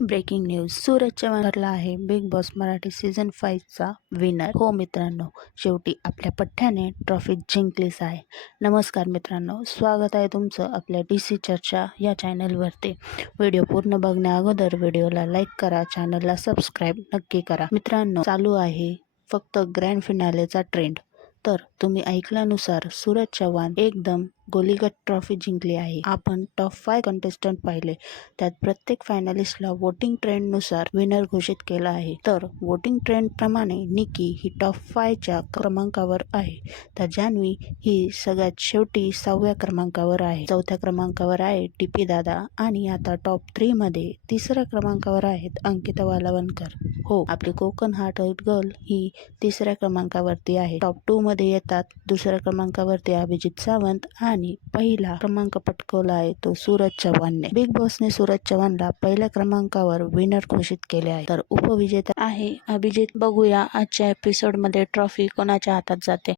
Breaking news Suraj Chavan ठरला आहे big boss Marathi season 5 चा विनर। हो मित्रांनो, शेवटी आपल्या पठ्ठ्याने ट्रॉफी जिंकलीच आहे। नमस्कार मित्रांनो, स्वागत आहे तुमचं आपल्या DC चर्चा या चॅनलवरती। व्हिडिओ पूर्ण बघण्या अगोदर व्हिडिओला लाईक करा, चॅनलला सबस्क्राईब नक्की करा। मित्रांनो, चालू आहे फक्त ग्रँड फिनालेचा ट्रेंड। तर तुम्ही ऐकल्यानुसार सूरज चव्हाण एकदम गोलीगट ट्रॉफी जिंकली आहे। आपण टॉप 5 कंटेस्टंट पाहिले, त्यात प्रत्येक फायनलिस्टला वोटिंग ट्रेंडनुसार विनर घोषित केला आहे। तर वोटिंग ट्रेंड प्रमाणे निकी ही टॉप 5 च्या क्रमांकावर आहे, तर जान्हवी ही सगळ्यात शेवटी 6व्या क्रमांकावर आहे। 4थ्या क्रमांकावर आहे टीपी दादा आणि आता टॉप 3 मध्ये 3ऱ्या क्रमांकावर आहेत अंकिता वालवणकर। हो, आपली कोकण हार्टेड गर्ल ही 3ऱ्या क्रमांकावरती आहे। टॉप 2 मध्ये येतात 2ऱ्या क्रमांकावरती अभिजित सावंत आणि पहिला क्रमांक पटकावला आहे तो सूरज चव्हाणने। बिग बॉसने सूरज चव्हाणला पहिल्या क्रमांकावर विनर घोषित केले आहे, तर उपविजेता आहे अभिजित। बघूया आजच्या एपिसोड मध्ये ट्रॉफी कोणाच्या हातात जाते।